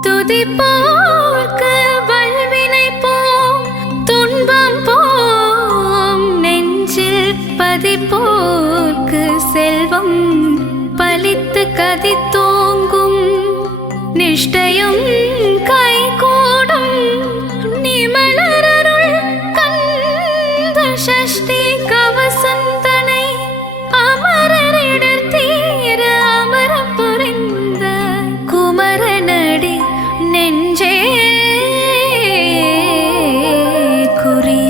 துதிப்போர்க்கு வல்வினை போம் துன்பம் போம் நெஞ்சில் பதிப்போர்க்கு செல்வம் பலித்து கதித்தோங்கும் நிஷ்டையும் கைகூடும் நிமலரருள் கந்த சஷ்டி கவசந்தனை அமரரிடர் தீர அமரம் புரிந்த குமரனடி நெஞ்சே குறி.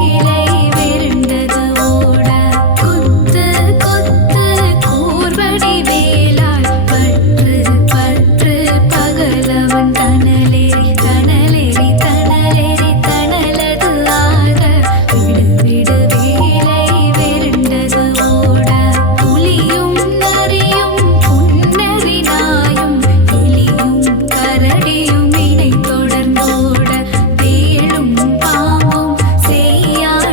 வேலை வெருண்டது ஓட குத்து குத்து கூர்வடி வேலால் பற்று பற்று பகலவன் தனலேறி தனலேறி தனலேறி தனலது ஆக விடு விடு வேலை வெருண்டது ஓட புலியும் நரியும் புன்னரி நாயும் எலியும் கரடியும் இணை தொடர்ந்தோட தேளும் பாம்பும் செய்யாத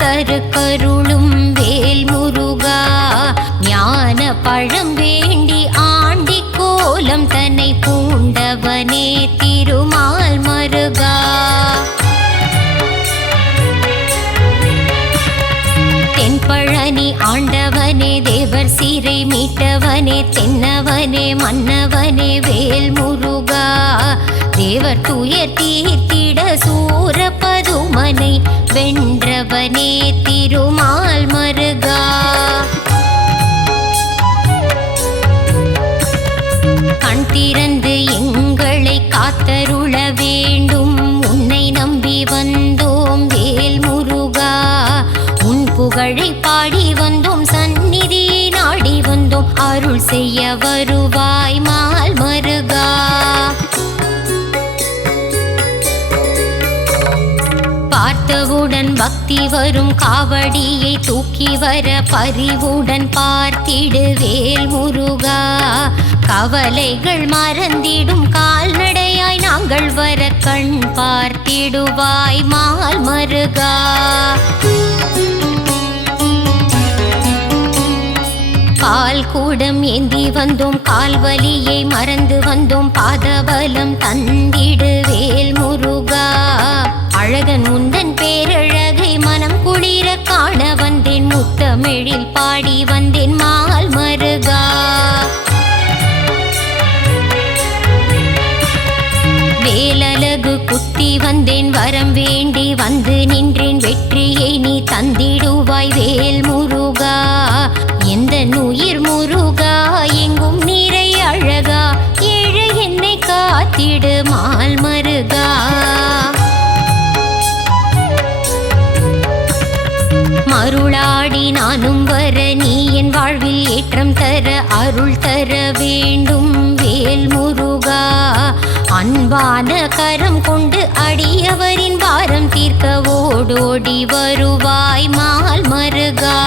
தருக்கருளும் வேல் முருகா. ஞான பழம் வேண்டி ஆண்டி கோலம் தன்னை பூண்டவனே திருமால் மருகா. தென்பழனி ஆண்டவனே தேவர் சீரை மீட்டவனே தென்னவனே மன்னவனே வேல் முருகா. தேவர் துயர் தீர்த்திட சூரபதுமனை வென்றவனே திருமால் மருகா. கண் திறந்து எங்களை காத்தருள வேண்டும் உன்னை நம்பி வந்தோம் வேல் முருகா. உன் புகழை பாடி வந்தோம் சந்நிதி நாடி வந்தோம் அருள் செய்ய வருவாய் மால் மருகா. பார்த்தவுடன் பக்தி வரும் காவடியை தூக்கி வர பரிவுடன் பார்த்திடு வேல் முருகா. கவலைகள் மறந்திடும் கால்நடையாய் நாங்கள் வர கண் பார்த்திடுவாய் மால் மருகா. பால் கூடம் ஏந்தி வந்தோம் கால்வலியை மறந்து வந்தோம் பாதபலம் தந்திடு வேல் முருகா. அழகன் உந்தன் பேரழகை மனம் குளிர காண வந்தேன் முத்தமிழில் பாடி வந்தேன் மால் மருகா. வேலழகு குத்தி வந்தேன் வரம் வேண்டி வந்து நின்றேன் வெற்றியை நீ தந்திடுவாய் வேல் முருகா. எந்த உயிர் முருகா எங்கும் நீரை அழகா ஏழை என்னை காத்திடு மால் மருகா. மருளாடி நானும் வர நீ என் வாழ்வில் ஏற்றம் தர அருள் தர வேண்டும் வேல் முருகா. அன்பான கரம் கொண்டு அடியவரின் பாரம் தீர்க்க ஓடோடி வருவாய் மால் மருகா.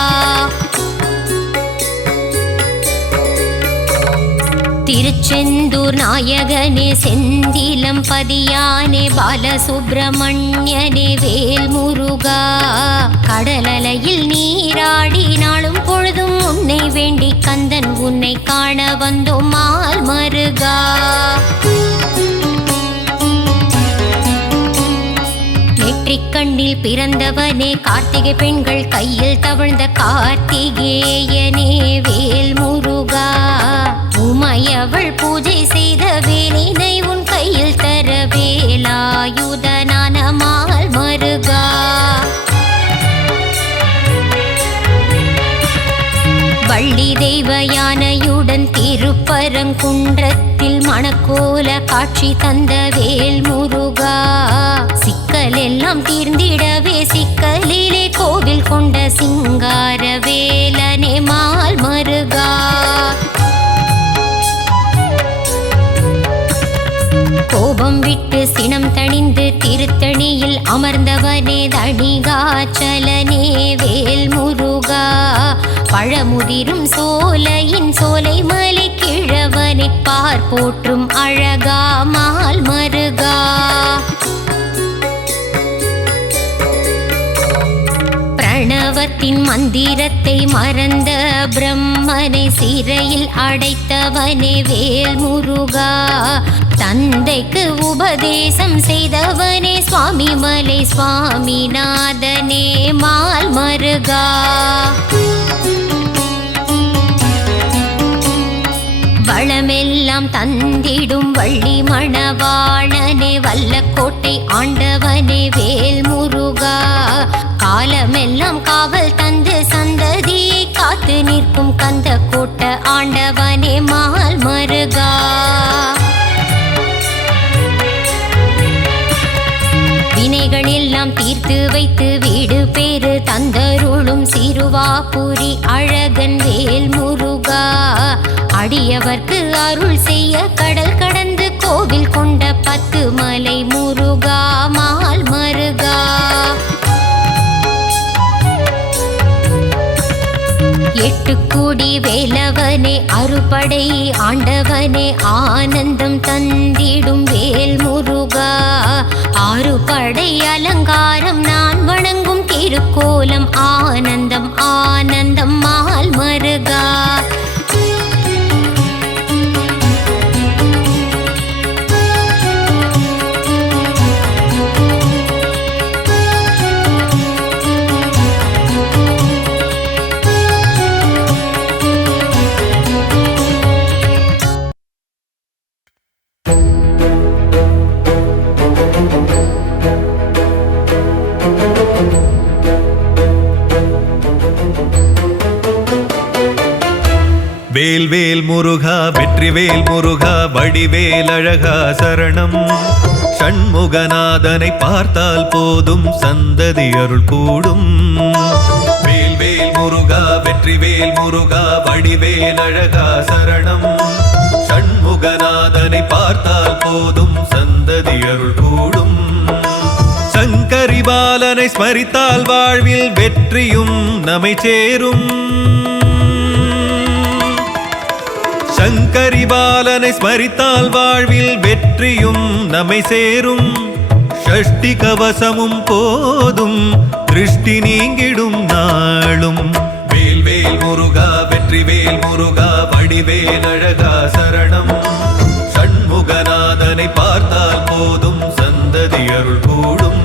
திருச்செந்தூர் நாயகனே செந்திலம் பதியானே பாலசுப்பிரமணியனே வேல் முருகா. கடலலையில் நீராடி நாளும் பொழுதும் உன்னை வேண்டி கந்தன் உன்னை காண வந்தோம் மால் மருகா. நெற்றிக் கண்ணில் பிறந்தவனே கார்த்திகை பெண்கள் கையில் தவழ்ந்த கார்த்திகேயனே வேல் முருகா. உமையவள் பூஜை செய்த வேலினை உன் கையில் தர வேலாயுதனான மால் மருகா. வள்ளி தெய்வ யானையுடன் திருப்பரங்குன்றத்தில் மணக்கோல காட்சி தந்த வேல் முருகா. சிக்கல் எல்லாம் தீர்ந்திடவே சிக்கலிலே கோவில் கொண்ட சிங்கார வேலனே மால் மருகா. கோபம் விட்டு சினம் தணிந்து திருத்தணியில் அமர்ந்தவனே தணிகாச்சலனே வேல் முருகா. பழமுதிரும் சோலையின் சோலை மலை கிழவனை பார் போற்றும் அழகா மால் மருகா. பிரணவத்தின் மந்திரத்தை மறந்த பிரம்மனை சிறையில் அடைத்தவனே வேல் முருகா. தந்தைக்கு உபதேசம் செய்தவனே சுவாமி மலை சுவாமிநாதனே மால் மருகா. வளமெல்லாம் தந்திடும் வள்ளி மணவாளனே வல்லக்கோட்டை ஆண்டவனே வேல் முருகா. காலமெல்லாம் காவல் தந்து சந்ததியை காத்து நிற்கும் கந்த கோட்ட ஆண்டவனே மால் மருகா. வினைகள் எல்லாம் தீர்த்து வைத்து வீடு பேரு தந்தருளும் சிறுவாபுரி அழகன் வேல் முருகா. அடியவர்க்கு அருள் செய்ய கடல் கடந்து கோவில் கொண்ட 10 மலை முருகா மால் மருகா. எட்டுக்குடி வேலவனே அறுபடை ஆண்டவனே ஆனந்தம் தந்திடும் வேல் முருகா. 6 படை அலங்காரம் நான் வணங்கும் திரு திருக்கோலம் ஆனந்தம் ஆனந்தம் மால் மருகா. வேல்வேல் முருகா வெற்றிவேல் முருகா வடிவேல் அழகா சரணம். ஷண்முகநாதனை பார்த்தால் போதும் சந்ததி அருள் கூடும். வேல்வேல் முருகா வெற்றிவேல் முருகா வடிவேல் அழகா சரணம். ஷண்முகநாதனை பார்த்தால் போதும் சந்ததி அருள் கூடும். சங்கரி பாலனை ஸ்மரித்தால் வாழ்வில் வெற்றியும் நம்மை சேரும். சங்கரி பாலனை ஸ்மரித்தால் வாழ்வில் வெற்றியும் நம்மை சேரும். ஷஷ்டி கவசமும் போதும் திருஷ்டி நீங்கிடும் நாளும். வேல்வேல் முருகா வெற்றிவேல் முருகா வடிவேல் அழகா சரணம். ஷண்முகநாதனை பார்த்தால் போதும் சந்ததி அருள் கூடும்.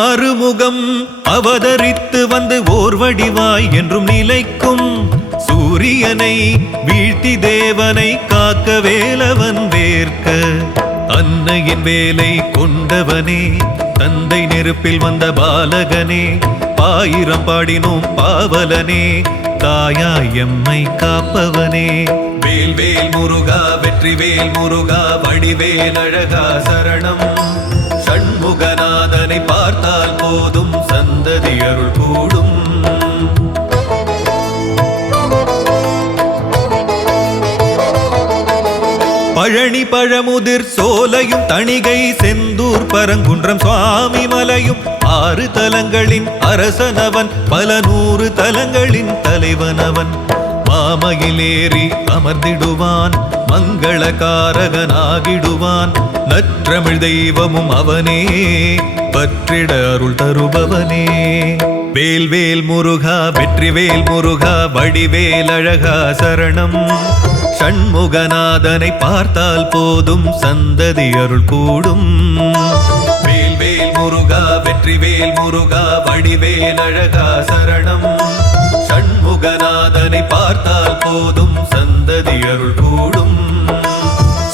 ஆறுமுகம் அவதரித்து வந்து ஓர் வடிவாய் என்றும் நிலைக்கும். சூரியனை வீழ்த்தி தேவனை காக்க வேலவன் வேர்க்க. அன்னையின் வேலை கொண்டவனே தந்தை நெருப்பில் வந்த பாலகனே. ஆயிரம் பாடினோம் பாவலனே தாயாய் எம்மை காப்பவனே. வேல்வேல் முருகா வெற்றிவேல் முருகா வடிவேல் அழகா சரணம். ஷண்முகநாதனை பார்த்தால் போதும் சந்ததி அருள் கூடும். பழனி பழமுதிர் சோலையும் தணிகை செந்தூர் பரங்குன்றம் சுவாமி மலையும் 6 தலங்களின் அரசனவன் பல 100 தலங்களின் தலைவனவன். மாமையிலேறி அமர்ந்திடுவான் மங்களகாரகனாகிடுவான். நற்றமிழ் தெய்வமும் அவனே பற்றிட அருள் தருபவனே. வேல்வேல் முருகா வெற்றிவேல் முருகா வடிவேல் அழகா சரணம். ஷண்முகநாதனை பார்த்தால் போதும் சந்ததி அருள் கூடும். வேல்வேல் முருகா வெற்றிவேல் முருகா வடிவேல் அழகா சரணம். ஷண்முகநாதனை பார்த்தால் போதும் சந்ததி அருள் கூடும்.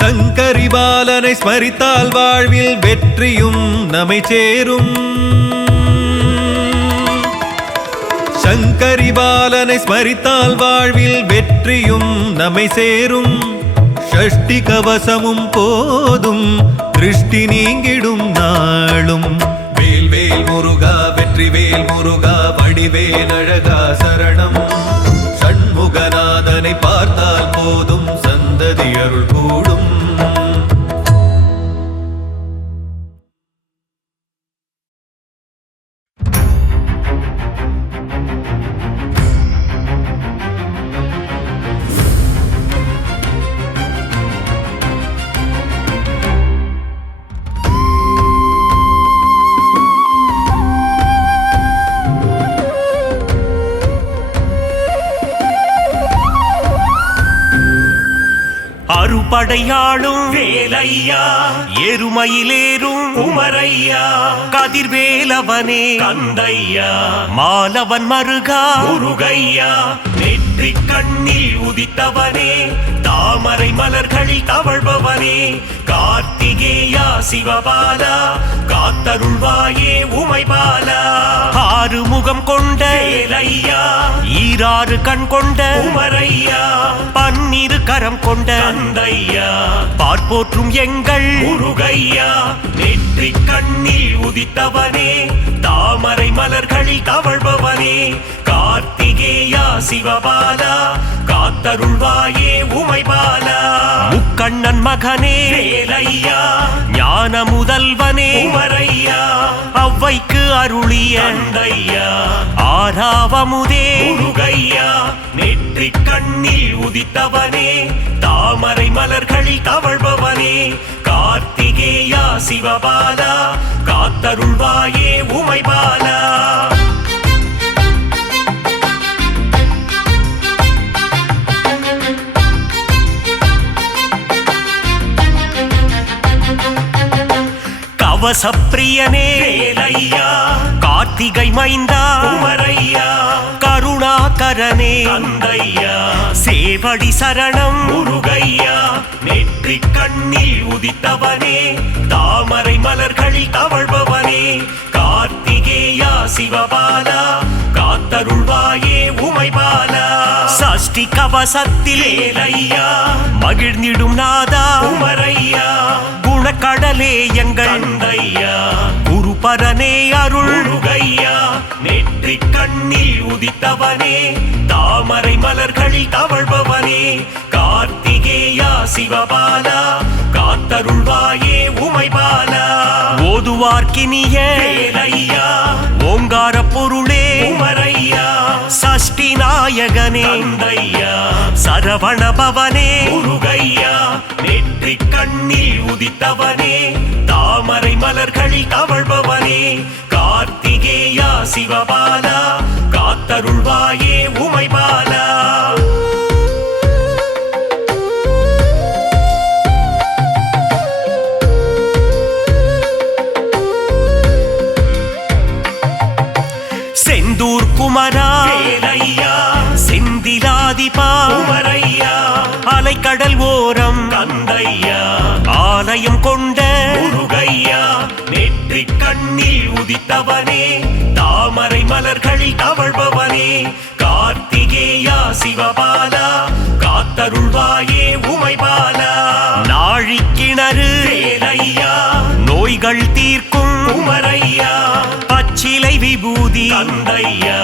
சங்கரி பாலனை ஸ்மரித்தால் வாழ்வில் வெற்றியும் நம்மை சேரும். சங்கரி பாலனை ஸ்மரித்தால் வாழ்வில் வெற்றியும் நம்மை சேரும். ஷஷ்டி கவசமும் போதும் திருஷ்டி நீங்கிடும் நாளும். வேல்வேல் முருகா வெற்றிவேல் முருகா வடிவேல் அழகா சரணம். ஷண்முகநாதனை பார்த்தால் போதும் சந்ததி அருள் கூடும். அறுபடையாளும் வேலையா எருமையிலேறும் குமரையா. கதிர்வேலவனே கந்தையா மாலவன் மருகா முருகையா. நெற்றி கண்ணில் உதித்தவனே தாமரை மலர்களில் தவழ்பவனே. கார்த்திகேயா சிவபாலா காத்தருள்வாயே உமைபாலா. 6 முகம் கொண்ட வேலையா 6 கண் கொண்ட குமரையா. 12 கரம் கொண்ட கந்தையா பார்ப்போற்றும் எங்கள் முருகையா. நெற்றி கண்ணில் உதித்தவனே தாமரை மலர்களில் தவழ்பவனே. கார்த்திகேயா சிவபாலா காத்தருள்வாயே உமைபாலா. முக்கண்ணன் மகனே வேலையா ஞான முதல்வனே குமரையா. அவ்வைக்கு அருளிய கந்தையா ஆறாவமுதே முருகையா. நெற்றி கண்ணில் உதித்தவனே தாமரை மலர்களில் தவழ்பவனே கார்த்திகேயா சிவபாலா காத்தருள்வாயே உமைபாலா. கவசப்பிரியனே வேலையா கார்த்திகை மைந்தா குமரையா கருணாகரனே கந்தையா சேவடி சரணம் முருகையா நெற்றிக் கண்ணில் உதித்தவனே தாமரை மலர்களில் தவழ்பவனே கார்த்திகேயா சிவபாலா காத்தருள்வாயே உமைபாலா. சஷ்டி கவசத்தில் வேலையா மகிழ்ந்திடும் நாதா குமரையா குணக்கடலே எங்கள் தந்தையா குருபரனே அருள் முருகையா நெற்றிக் கண்ணில் உதித்தவனே தாமரை மலர்களில் தவழ்பவனே கார்த்திகேயா சிவபாலா காத்தருள்வாயே உமைபாலா. ஓதுவார்க்கினிய வேலையா ஓங்கார பொருளே குமரையா சஷ்டி நாயகனே தந்தையா சரவண பவனே முருகையா நெற்றிக் கண்ணில் உதித்தவனே தாமரை மலர்களில் தவழ்பவனே கார்த்திகேயா சிவபாலா காத்தருள்வாயே உமைபாலா. செந்தூர் குமரா வேலையா செந்திலாதிபா குமரையா அலைக்கடல் ஓரம் கந்தையா ஆலயம் கொண்ட முருகையா நெற்றிக் கண்ணில் உதித்தவனே தாமரை மலர்களில் தவழ்பவனே கார்த்திகேயா சிவபாலா காத்தருள்வாயே உமைபாலா. நாழிக்கிணறு வேலையா நோய்கள் தீர்க்கும் குமரையா பச்சிலை விபூதி தந்தையா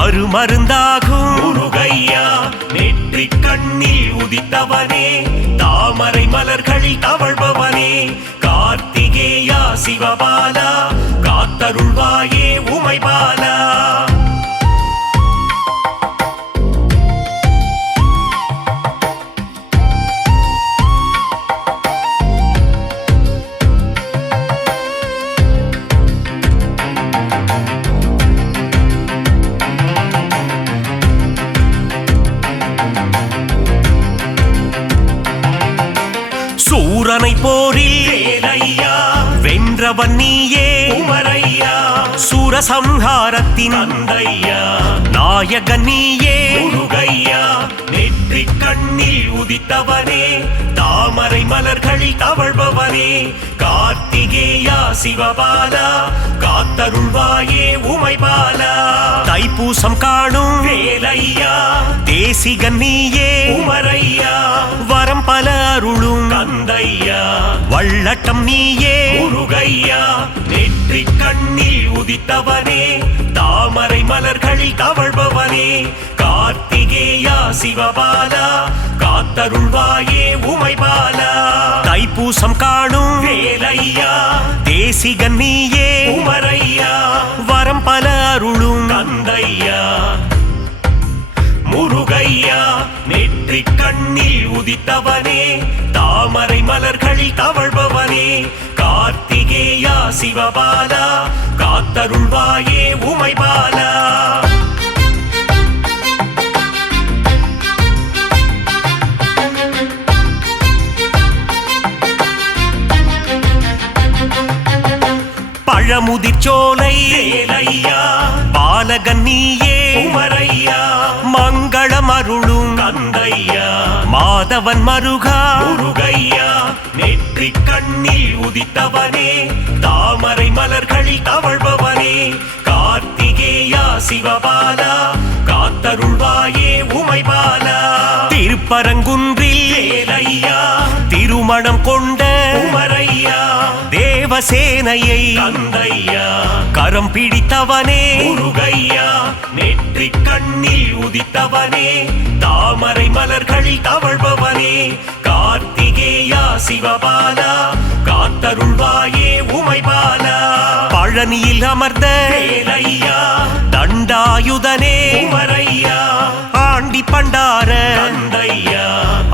அருமருந்தாகும் முருகையா நெற்றிக் கண்ணில் உதித்தவனே தாமரை மலர்களில் தவழ்பவனே கார்த்திகேயா சிவபாலா காத்தருள்வாயே உமைபாலா. சூரனை போரில் வேலையா வென்றவன் நீயே குமரையா சூரசம்ஹாரத்தின் தந்தையா நாயகன் நீயே முருகையா நெற்றிக் கண்ணில் உதித்தவனே தாமரை மலர்களில் தவழ்பவனே கார்த்திகேயா சிவபாலா காத்தருள்வாயே உமைபாலா. தைப்பூசம் காணும் வேலையா தேசிகன் நீயே குமரையா வரம் பல அருளும் கந்தையா வள்ளட்டம் நீயே முருகையா நெற்றிக் கண்ணில் உதித்தவனே தாமரை மலர்களில் தவழ்பவனே கார்த்திகேயா சிவபாலா காத்தருள்வாயே உமைபாலா. தைப்பூசம் காணும் வேலையா தேசிகன் நீயே குமரையா வரம் பல அருளும் கந்தையா முருகையா நெற்றிக் கண்ணில் உதித்தவனே தாமரை மலர்களில் தவழ்பவனே கார்த்திகேயா சிவபாலா காத்தருள்வாயே உமைபாலா. பழமுதிர்ச்சோலை வேலையா பாலகன் நீயே குமரையா மங்களம் அருளும் கந்தையா மாதவன் மருகா முருகையா நெற்றிக் கண்ணில் உதித்தவனே தாமரை மலர்களில் தவழ்பவனே கார்த்திகேயா சிவபாலா காத்தருள்வாயே உமைபாலா. திருப்பரங்குன்றில் வேலையா திருமணம் கொண்ட குமரையா தேவசேனையை தந்தையா கரம் பிடித்தவனே முருகையா நெற்றிக் கண்ணில் உதித்தவனே தாமரை மலர்களில் தவழ்பவனே கார்த்திகேயா சிவபாலா காத்தருள்வாயே உமைபாலா. பழனியில் அமர்ந்த வேலையா தண்டாயுதனே குமரையா ஆண்டி பண்டார தந்தையா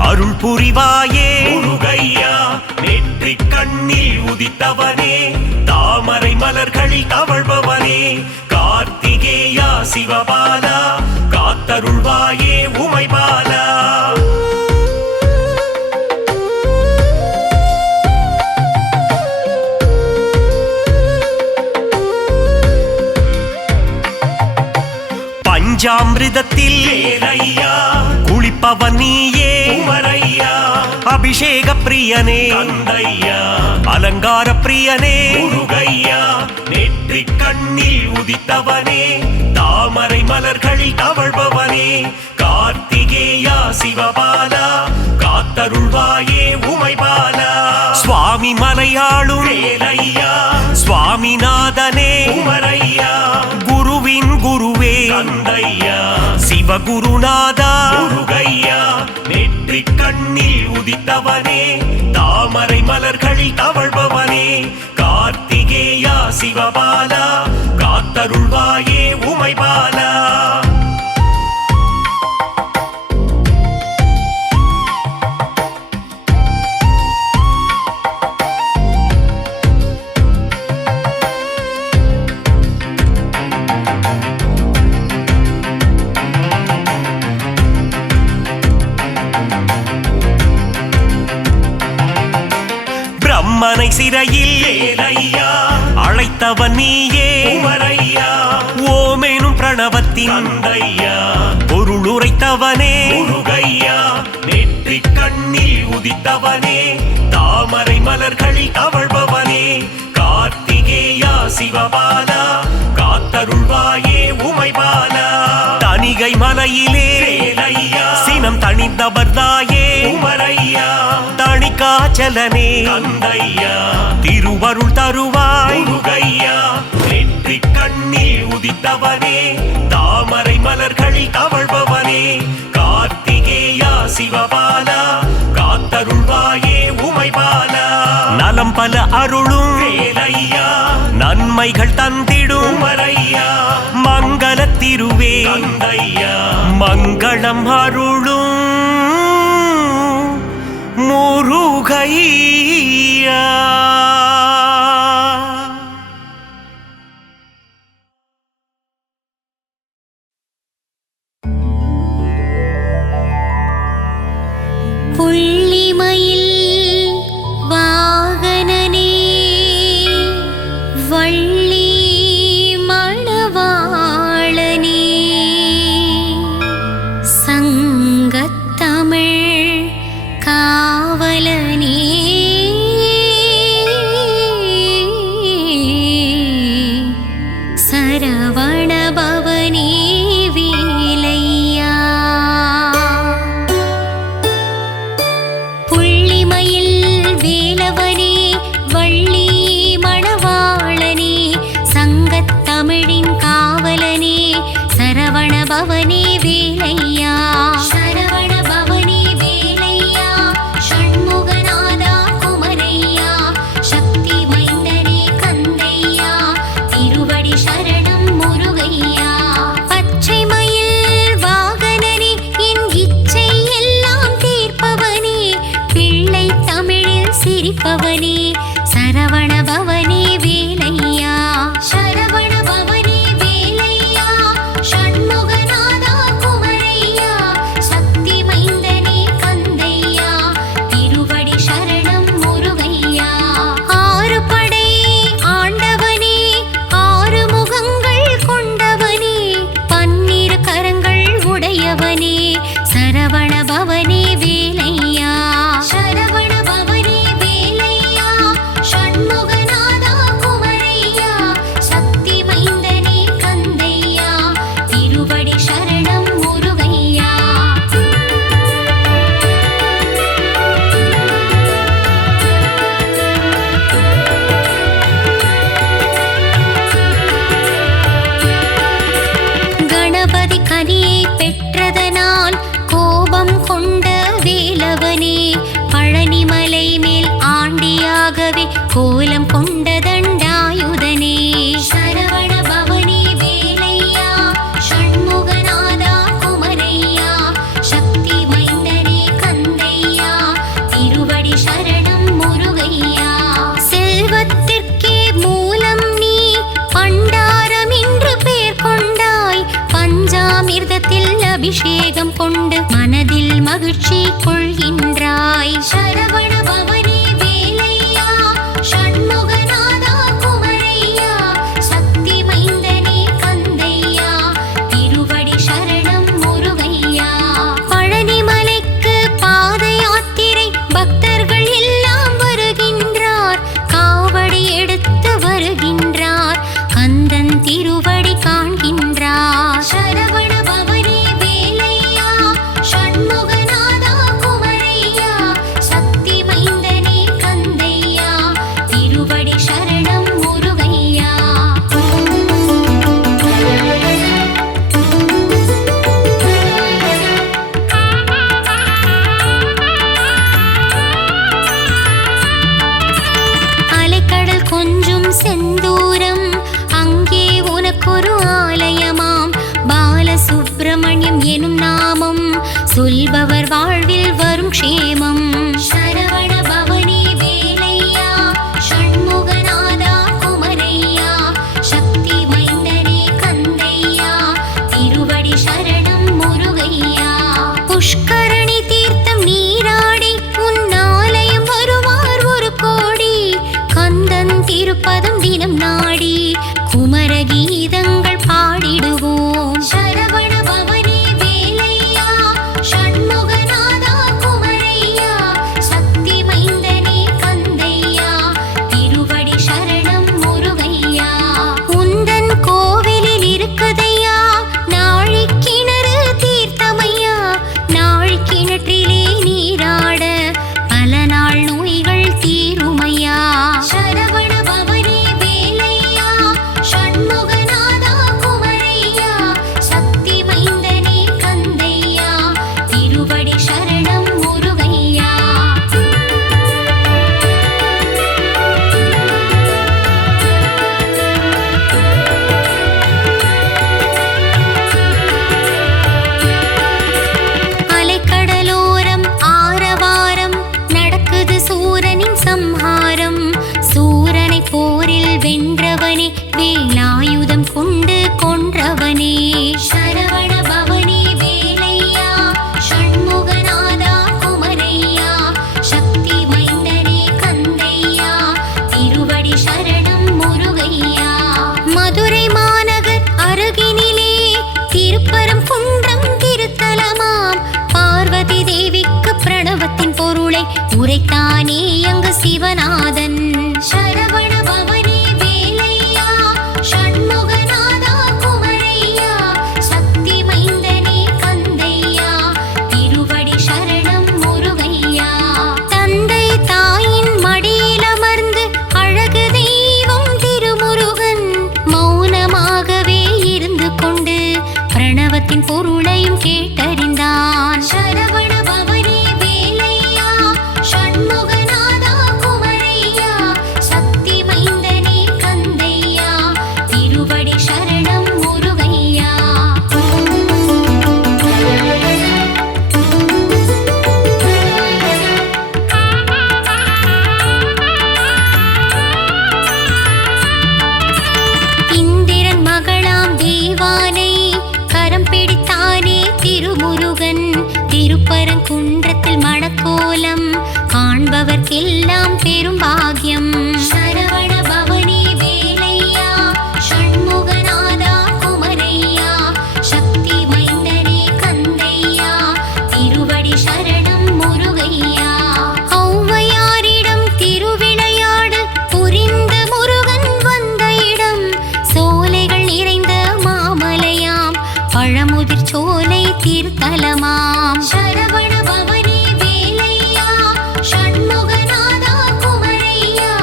அருள் புரிவாயே முருகையா. நெற்றிக் கண்ணில் உதித்தவனே, தாமரை மலர்களில் தவழ்பவனே, கார்த்திகேயா சிவபாலா, காத்தருள்வாயே உமைபாலா. பஞ்சாமிர்தத்தில் வேலையா குளிப்பவன் நீயே உமரையா. அபிஷேக பிரியனே தந்தையா, அலங்கார பிரியனே முருகையா. நெற்றிக் கண்ணில் உதித்தவனே, தாமரை மலர்களில் தவழ்பவனே, கார்த்திகேயா சிவபாலா, காத்தருள்வாயே உமைபாலா. சுவாமி மலையாளும் வேலையா, சுவாமிநாதனே உமரையா. குருவின் குருவே தந்தையா, சிவகுருநாதா முருகையா. நெற்றிக் கண்ணில் உதித்தவனே, தாமரை மலர்களில் தவழ்பவனே, கார்த்திகேயா சிவபாலா, காத்தருள்வாயே உமைபாலா. பிரம்மனை சிறையில் வேலையா அழைத்தவன் நீயே உமரையா. ஓமேனும் பிரணவத்தின் தந்தையா, பொருள் உரைத்தவனே முருகையா. நெற்றிக் கண்ணில் உதித்தவனே, தாமரை மலர்களில் தவழ்பவனே, கார்த்திகேயா சிவபாலா, காத்தருள்வாயே உமைபாலா. தணிகை மலையிலே வேலையா சினம் தணிந்தவர்தாயே உமரையா. தணிகாச்சலனே தந்தையா, திருவருள் தருவாய் முருகையா. நெற்றிக் கண்ணில் உதித்தவனே, தாமரை மலர்களில் தவழ்பவனே, கார்த்திகேயா சிவபாலா, காத்தருள்வாயே உமைபாலா. நலம் பல அருளும் வேலையா, நன்மைகள் தந்திடும் உமரையா. மங்கள திருவே தந்தையா, மங்களம் அருளும் முருகையா. புள்ளிமயில் வாகனனே, வள்ளி மணவாளனே, சங்கத்தமிழ் காவலனே, சரவணபவனே வேலையா. புள்ளிமயில் வேலவனே, வள்ளி மணவாளனே, சங்கத்தமிழின் காவலனே, சரவணபவனே வேலையா. சரவணபவனே வேலையா, ஷண்முகநாதா குமரையா, சக்தி மைந்தனே கந்தையா, திருவடி சரணம் முருகையா. பச்சை மயில் வாகனனே, என் இச்சை எல்லாம் தீர்ப்பவனே, பிள்ளை தமிழில் சிரிப்பவனே, சரவணபவனே வேலையா. சரவணபவனே வேலையா, ஷண்முகநாதா குமரையா, சக்தி மைந்தனே கந்தையா, திருவடி சரணம் முருகையா. ஆறு படை ஆண்டவனே, ஆறு முகங்கள் கொண்டவனே, பன்னிரு கரங்கள் உடையவனே, சரவணபவனே வேலையா. சரவணபவனே வேலையா, ஷண்முகநாதா மகிழ்ச்சி கொள்கின்றாய். சரவண பவனே வேலையா, ஷண்முகநாதா குமரையா, சக்தி மைந்தனே கந்தையா, திருவடி சரணம் முருகையா. பழனிமலைக்கு பாத யாத்திரை பக்தர்கள் எல்லாம் வருகின்றார், காவடி எடுத்து வருகின்றார், கந்தன் திருவடி காண்கின்றார். சரவண பவனே வேலையா, ஷண்முகநாதா குமரையா, சக்தி மைந்தனே கந்தையா, திருவடி சரணம் முருகையா. அலைக்கடல் கொஞ்சும் செந்தூரம், அங்கே உனக்கொரு ஆலயமாம். பாலசுப்பிரமணியம் எனும் நாமம் சொல்பவர் வாழ்வில் வரும் க்ஷேமம். சரவண பவனே வேலையா, ஷண்முகநாதா குமரையா, சக்தி மைந்தனே கந்தையா, திருவடி சரணம் முருகையா. புஷ்கரணி தீர்த்தம் நீராடி உன் ஆலயம் வருவார் ஒரு கோடி, கந்தன் திருப்பதம் தினம் நாடி குமர கீதங்கள் பாடிடுவோம். சரவண பவனே வேலையா, ஷண்முகநாதா குமரையா, சக்தி மைந்தனே கந்தையா, திருவடி சரணம் முருகையா. உந்தன் கோவிலில் இருக்குதையா நாழிக்கிணறு தீர்த்தமையா, நாழிக்கிணற்றிலே நீராட பல நாள் நோய்கள் தீருமையா. சரவண பவனே வேலையா, ஷண்முகநாதா குமரையா, சக்தி மைந்தனே கந்தையா, திருவடி சரணம் முருகையா. அலைக்கடலோரம் ஆரவாரம் நடக்குது சூரனின் சம்ஹாரம். சூரனை போரில் வென்றவனே, வேலாயுதம் கொண்டு கொன்றவனே. சரவண பவனே வேலையா, ஷண்முகநாதா குமரையா, சக்தி மைந்தனே கந்தையா, திருவடி சரணம் முருகையா. மதுரை மாநகர் அருகினிலே திருப்பரம் குன்றம் திருத்தலமாம். பார்வதி தேவிக்கு பிரணவத்தின் பொருளை உரைத்தானே அங்கு சிவநாதன். சரவண பவனே வேலையா, ஷண்முகநாதா குமரையா, சக்தி மைந்தனே கந்தையா, திருவடி சரணம் முருகையா. தந்தை தாயின் மடியில் அமர்ந்து அழகு தெய்வம் திருமுருகன், மௌனமாகவே இருந்து கொண்டு பிரணவத்தின் பொருளையும் கேட்டறிந்தான். சரவண பவனே வேலையா, ஷண்முகநாதா குமரையா, சக்தி மைந்தனே கந்தையா, திருவடி சரணம் முருகையா. இந்திரன் மகளாம் தேவானை கரம் பிடித்தானே திருமுருகன். திருப்பரங்குன்றத்தில் மணக்கோலம் காண்பவர்க்கெல்லாம் பெரும் பாக்கியம். சரவண பவனே வேலையா, ஷண்முகநாதா குமரையா, சக்தி மைந்தனே கந்தையா, திருவடி சரணம் முருகையா. ஔவையாரிடம் திருவிளையாடு புரிந்த முருகன் வந்த இடம், சோலைகள் நிறைந்த மாமலையாம், பழமுதிர் சோலை திருத்தலமாம். சரவண பவனே வேலையா, ஷண்முகநாதா குமரையா,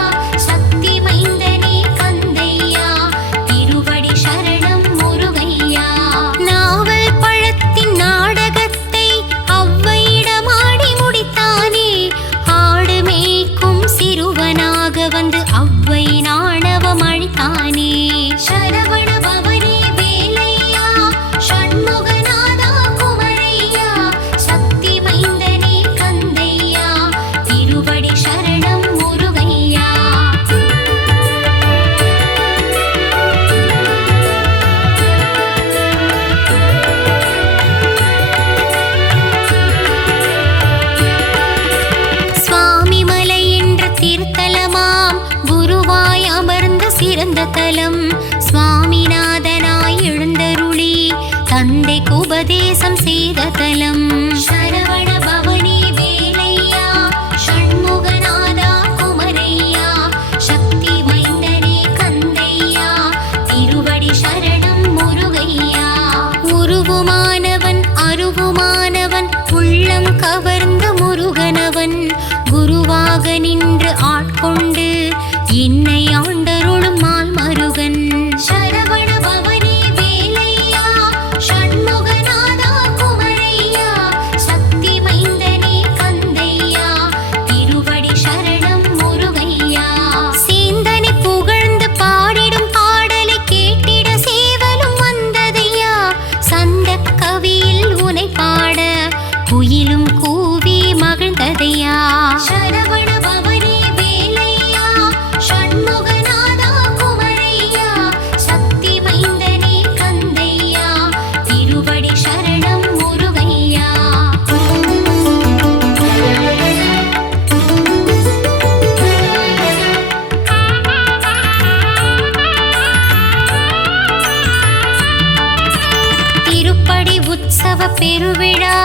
சிறந்த தலம். சுவாமிநாதனாய் எழுந்தருளி தந்தைக்கு உபதேசம் செய்த தலம். சரவண பவனி வேலையா ஷண்முகநாதா குமரையா சக்தி மைந்தனே கந்தையா திருவடி சரணம் முருகையா. உருவுமானவன் அருவுமானவன் உள்ளம் கவர்ந்த முருகனவன் குருவாக நின்று ஆட்கொண்டு என்னை ஆண்டருளும் மால் மருகன். சரவண பவனி வேலையா ஷண்முகநாதா குமரையா சக்தி மைந்தனே கந்தையா திருவடி சரணம் முருகையா. சேந்தனை புகழ்ந்து பாடிடும் பாடலை கேட்டிட சேவலும் வந்ததையா. சந்த கவியில் உனை பாட குயிலும் கூவி மகிழ்ந்ததையா. சரவண பவனி வேலையா ஷண்முகநாதா குமரையா சக்தி மைந்தனே கந்தையா திருவடி சரணம் முருகையா. திருப்படி உற்சவ பெருவிழா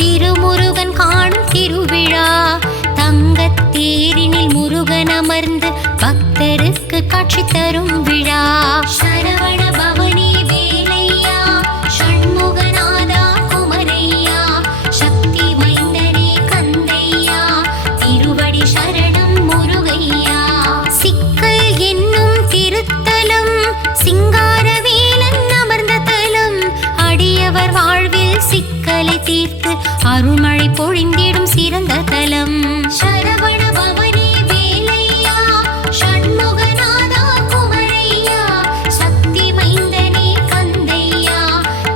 திருமுருகன் காணும் திருவிழா. தங்கத் தேரினில் முருகன் அமர்ந்து பக்தருக்கு காட்சி தரும் விழா. சரவண பவனி வேலையா ஷண்முகநாதா குமரையா சக்தி மைந்தனே கந்தையா திருவடி சரணம் முருகையா. சிக்கல் என்னும் திருத்தலம் சிங்காரவேலன் அமர்ந்த தலம். அடியவர் வாழ்வில் சிக்கலை தீர்த்து அருள்மழை பொழிந்திடும் சிறந்த தலம். சரவண பவனி வேலையா ஷண்முகநாதா குமரையா சக்தி மைந்தனே கந்தையா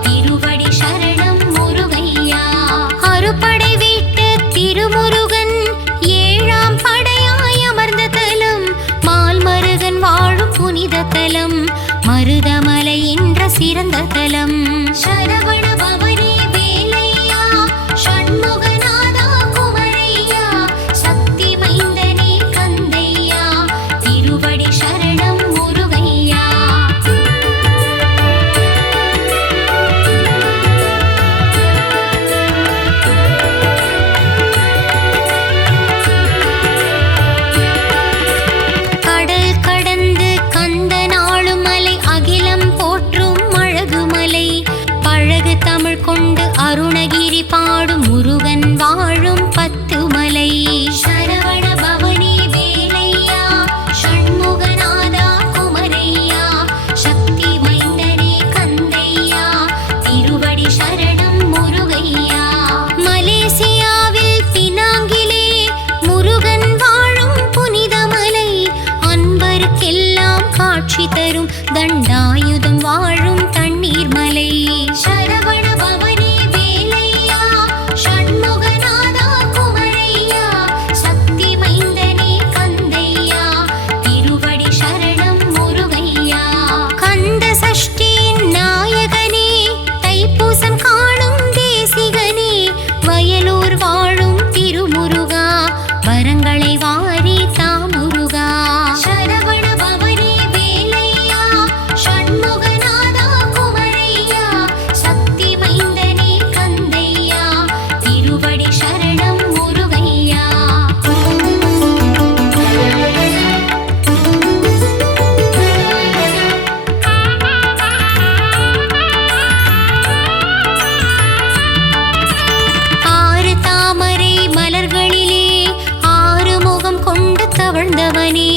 திருவடி சரணம் முருகையா. அறுபடை வீட்டு திருமுருகன் ஏழாம் படையாய் அமர்ந்த தலம். மால் மருகன் வாழும் புனித தலம் மருதமலை என்ற சிறந்த தலம். சரவண பவனி வேலையா ஷண்முகநாதா குமரையா சக்தி மைந்தனே கந்தையா திருவடி சரணம் முருகையா. கடல் கடந்து கந்த நாளும் மலை அகிலம் போற்றும் அழகுமலை. பழகு தமிழ் கொண்டு அருணகிரி பாடும் முருகன் வாழும் பத்து மலை. சரவண பவனி வேலையா ஷண்முகநாதா குமரையா சக்தி மைந்தனே கந்தையா திருவடி சரணம் முருகையா. மலேசியாவில் பினாங்கிலே முருகன் வாழும் புனித மலை. அன்பருக்கெல்லாம் காட்சி தரும் தண்டாயுதம் வாழும் தண்ணீர் மலை. சரவண பவனி வேலையா ஷண்முகநாதா குமரையா சக்தி மைந்தனே கந்தையா திருவடி சரணம் முருகையா. கந்த சஷ்டியின் நாயகனே தைப்பூசம் காணும் தேசிகனே வயலூர் வாழும் திருமுருகா வரங்களை வாரி தாமுருகா. சரவண பவனி வேலையா ஷண்முகநாதா குமரையா சக்தி மைந்தனே கந்தையா திருவடி சரணம் முருகையா. ஆறு தாமரை மலர்களிலே ஆறு முகம் கொண்டு தவழ்ந்தவனே.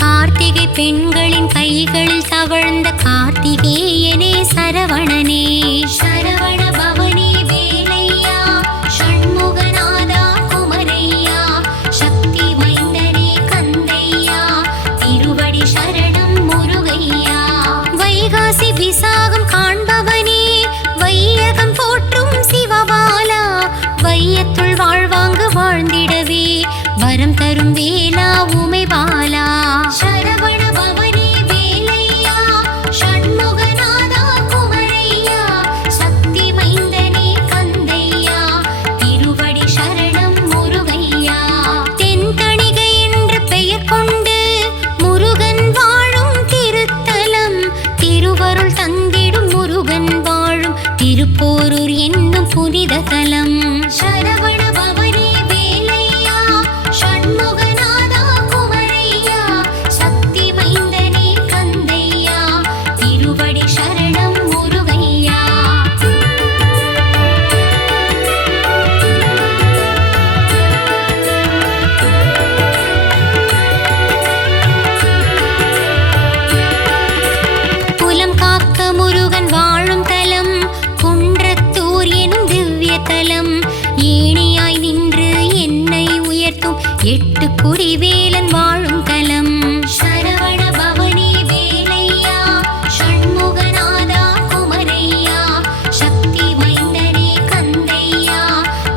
கார்த்திகை பெண்களின் கைகளில் தவழ்ந்த கார்த்திகேயனே சரவணனே. சரவண பவனி வேலையா ஷண்முகநாதா குமரையா சக்தி மைந்தனே கந்தையா திருவடி சரணம் முருகையா. வைகாசி விசாகம் காண்பவனே வையகம் போற்றும் சிவபாலா. வையத்துள் வாழ்வாங்கு வாழ்ந்திடவே வரம் தரும் வேலா உமை பாலா. சரவண பவனி வேலையா ஷண்முகநாதா குமரையா சக்தி மைந்தனே கந்தையா திருவடி சரணம் முருகையா. தென்தணிகை என்று பெயர் கொண்டு முருகன் வாழும் திரு எட்டுக்குடி வேலன் வாழும் தலம். சரவண பவனி வேலையா ஷண்முகநாதா குமரையா சக்தி மைந்தனே கந்தையா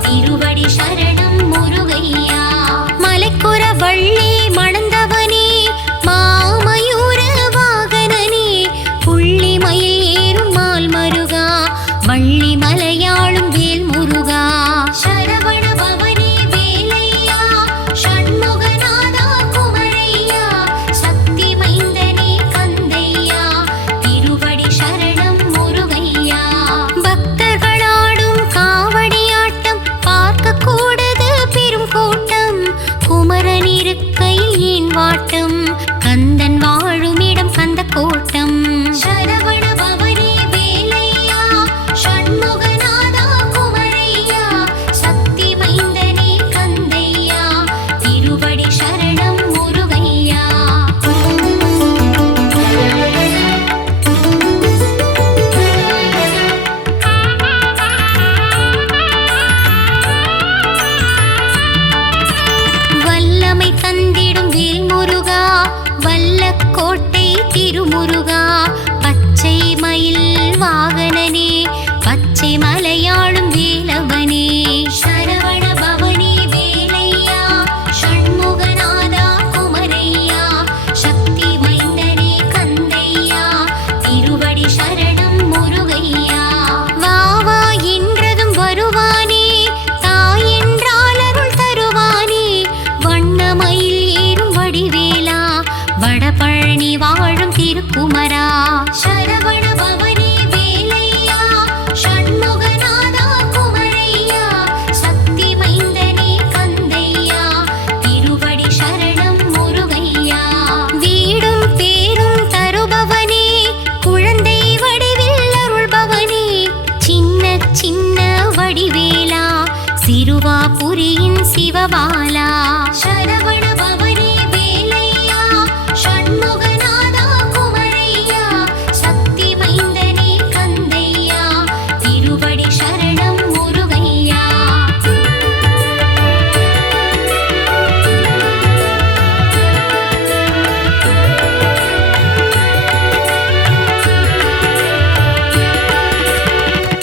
திருவடி சரணம் முருகையா. மலைக்குற வள்ளி மணந்தவனே மாமயூர வாகனனே புள்ளி மயில் ஏறும் மால் மருகா வள்ளி மலையாளும் வேல் முருகா. சரவண பவனி வேலையா ஷண்முகநாதா குமரையா சக்தி மைந்தனே கந்தையா திருவடி சரணம் முருகையா. பக்தர்களாடும் காவடியாட்டம் பார்க்க கூடது பெரும் கூட்டம் குமரன் இருக்கையில் ஏன் வாட்டம் கந்தன் வாழுமிடம் கந்த கோட்டம். சரவண பவனி வேலையா ஷண்முகநாதா குமரையா சக்தி மைந்தனே கந்தையா திருவடி சரணம் முருகையா. வல்லமை தந்திடும் வேல் முருகா வல்லக்கோட்டை திருமுருகா பச்சை மயில் வாகனனே பச்சை மலையாளும் வேலவனே. சரவண பவனி வேலையா ஷண்முகநாதா குமரையா சக்தி மைந்தனே கந்தையா திருவடி சரணம் முருகையா. வாவா என்றதும் வருவானே தாய் என்றால் அருள் தருவானே வண்ணமயில் ஏறும் வடிவேலா வடபழனி வாழும் திருக்குமரா. சரவண பவனி வேலையா ஷண்முகநாதா குமரையா சக்தி மைந்தனே கந்தையா திருவடி சரணம் முருகையா. வீடும் பேரும் தருபவனே குழந்தை வடிவில் அருள்பவனே சின்ன சின்ன வடிவேலா சிறுவாபுரியின் சிவபாலா. சரவண பவனி வேலையா ஷண்முகநாதா குமரையா சக்தி மைந்தனே கந்தையா திருவடி சரணம் முருகையா.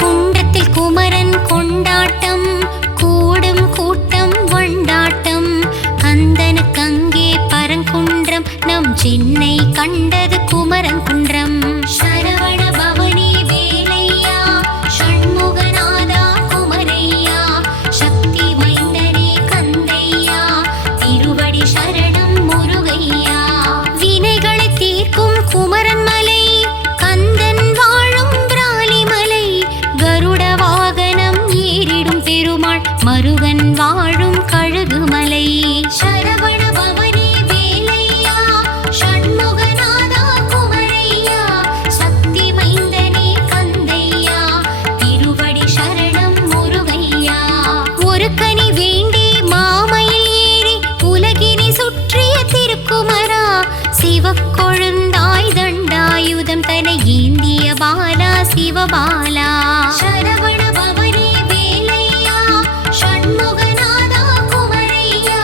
குண்டத்தில் குமரன் கொண்டாட்டம் கூடும் கூட்டம் வண்டாட்டம் கந்தனுக்கு அங்கே பரங்குன்றம் நம் சென்னை கண்டது குமரன் குன்றம். சரவண பவனி வேலையா ஷண்முகநாதா குமரையா சக்தி மைந்தனே கந்தையா திருவடி சரணம் முருகையா. வினைகளை தீர்க்கும் குமரன் மலை கந்தன் வாழும் பிராலி மலை கருட வாகனம் ஏறிடும் பெருமாள் மருகன் வாழும் கழுகுமலை. சரவண பவனி வேலையா ஷண்முகநாதா குமரையா சக்தி மைந்தனே கந்தையா திருவடி சரணம் முருகையா. ஒரு கனி வேண்டி மாமயில் ஏறி உலகினை சுற்றிய திருக்குமரா சிவக்கொழுந்தாய் தண்டாயுதம் தன ஏந்திய பாலா சிவபாலா. சரவண பவனி வேலையா ஷண்முகநாதா குமரையா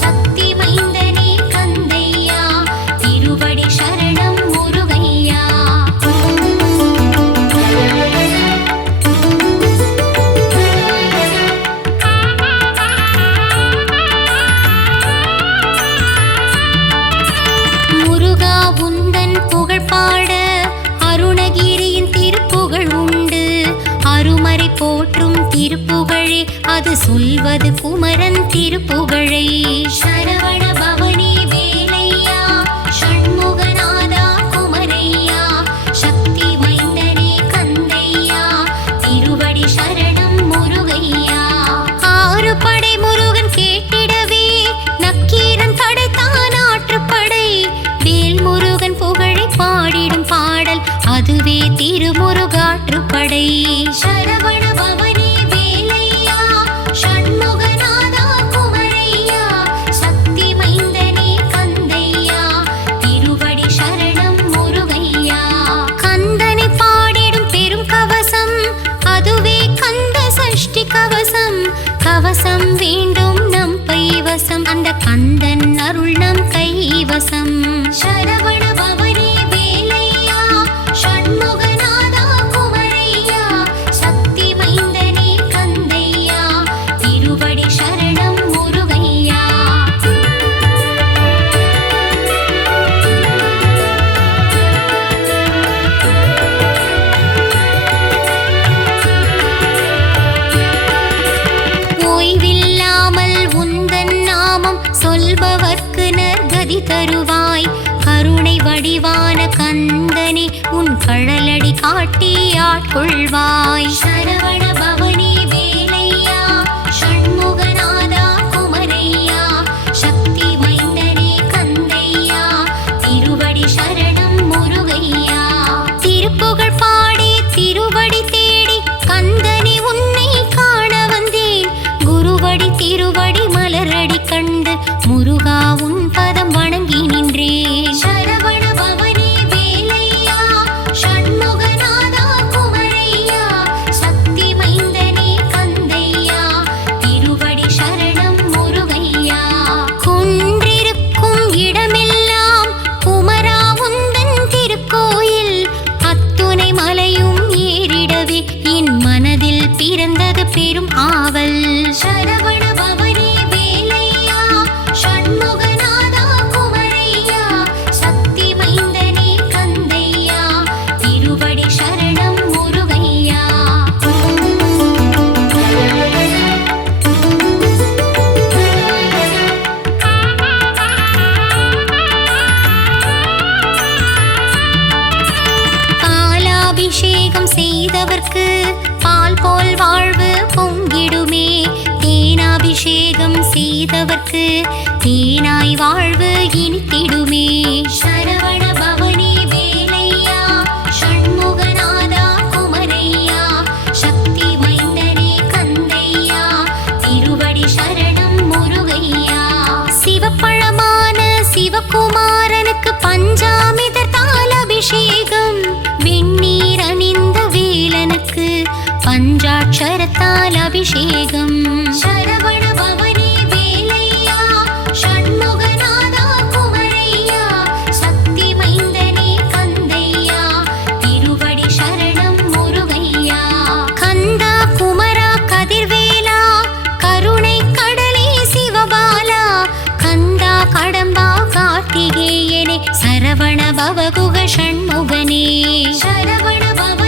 சக்தி மைந்தனே கந்தையா திருவடி சரணம் முருகையா. முருகா உந்தன் புகழ் பாட அருணகிரியின் திருப்புகழ் உண்டு அருமறை போற்றும் திருப்புகழே அது சொல்வது குமரன் திருப்புகழை. சரவண பவனி வேலையா ஷண்முகநாதா குமரையா சக்தி மைந்தனே கந்தையா திருவடி சரணம் முருகையா. ஆறு படை முருகன் கேட்டிடவே நக்கீரன் படைத்தான் ஆற்றுப்படை வேல் முருகன் புகழை பாடிடும் பாடல் அதுவே திருமுருகாற்றுப்படை. சரவண பவனி வேலையா ஷண்முகநாதா குமரையா சக்தி வரம் வேண்டும் நம் கைவசம், அந்த கந்தன் அருள் நம் கைவசம். சரவண பவனே வேலையா, ஷண்முகநாதா குமரையா, சக்தி மைந்தனே கந்தையா, திருவடி சரணம் முருகையா. ஓய்வில்லாமல் உந்தன் நாமம் சொல்பவர்க்கு நற்கதி தருவாய். கருணை வடிவான கந்தனே உன் கழலடி காட்டி ஆட்கொள்வாய். சரவண பவனே வேலையா, ஷண்முகநாதா குமரையா, சக்தி மைந்தனே கந்தையா, திருவடி சரணம் முருகையா. திருப்புகழ் பாடி திருவடி தேடி கந்தனே உன்னை காண வந்தேன். குருவடி திருவடி மலரடி கண்டு முருகா உன் பதம் வணங்கி நின்றேன். சரவண பவனே வேலையா, ஷண்முகநாதா குமரையா, சக்தி மைந்தனே கந்தையா, திருவடி சரணம் முருகையா. குன்றிருக்கும் இடமெல்லாம் குமரா உந்தன் திருக்கோயில், அத்துணை மலையும் ஏறிடவே என் மனதில் பிறந்தது பெரும் ஆவல். சரவண பவனே வேலையா, ஷண்முகநாதா குமரையா, சக்தி மைந்தனே கந்தையா, திருவடி சரணம் முருகையா. பாலாபிஷேகம் செய்தவர்க்கு பால் போல் வாழ்வு பொங்கிடுமே. தேனாபிஷேகம் செய்தவர்க்கு தேனாய் வாழ்வு இனித்திடுமே. சரவண பவனே வேலையா, ஷண்முகநாதா குமரையா, சக்தி மைந்தனே கந்தையா, திருவடி சரணம் முருகையா. சிவப்பழமான சிவகுமாரனுக்கு பஞ்சாமிர்தத்தால் அபிஷேகம், வெந்நீர் அணிந்த வேலனுக்கு பஞ்சாட்சரத்தால் அபிஷேகம். சரவண பவனே வேலையா, ஷண்முகநாதா குமரையா, சக்தி மைந்தனே கந்தையா, திருவடி சரணம் முருகையா. கந்தா குமரா கதிர்வேலா, கருணை கடலே சிவபாலா, கந்தா கடம்பா கார்த்திகேயனே, சரவண பவகுக ஷண்முகனே. சரவண பவ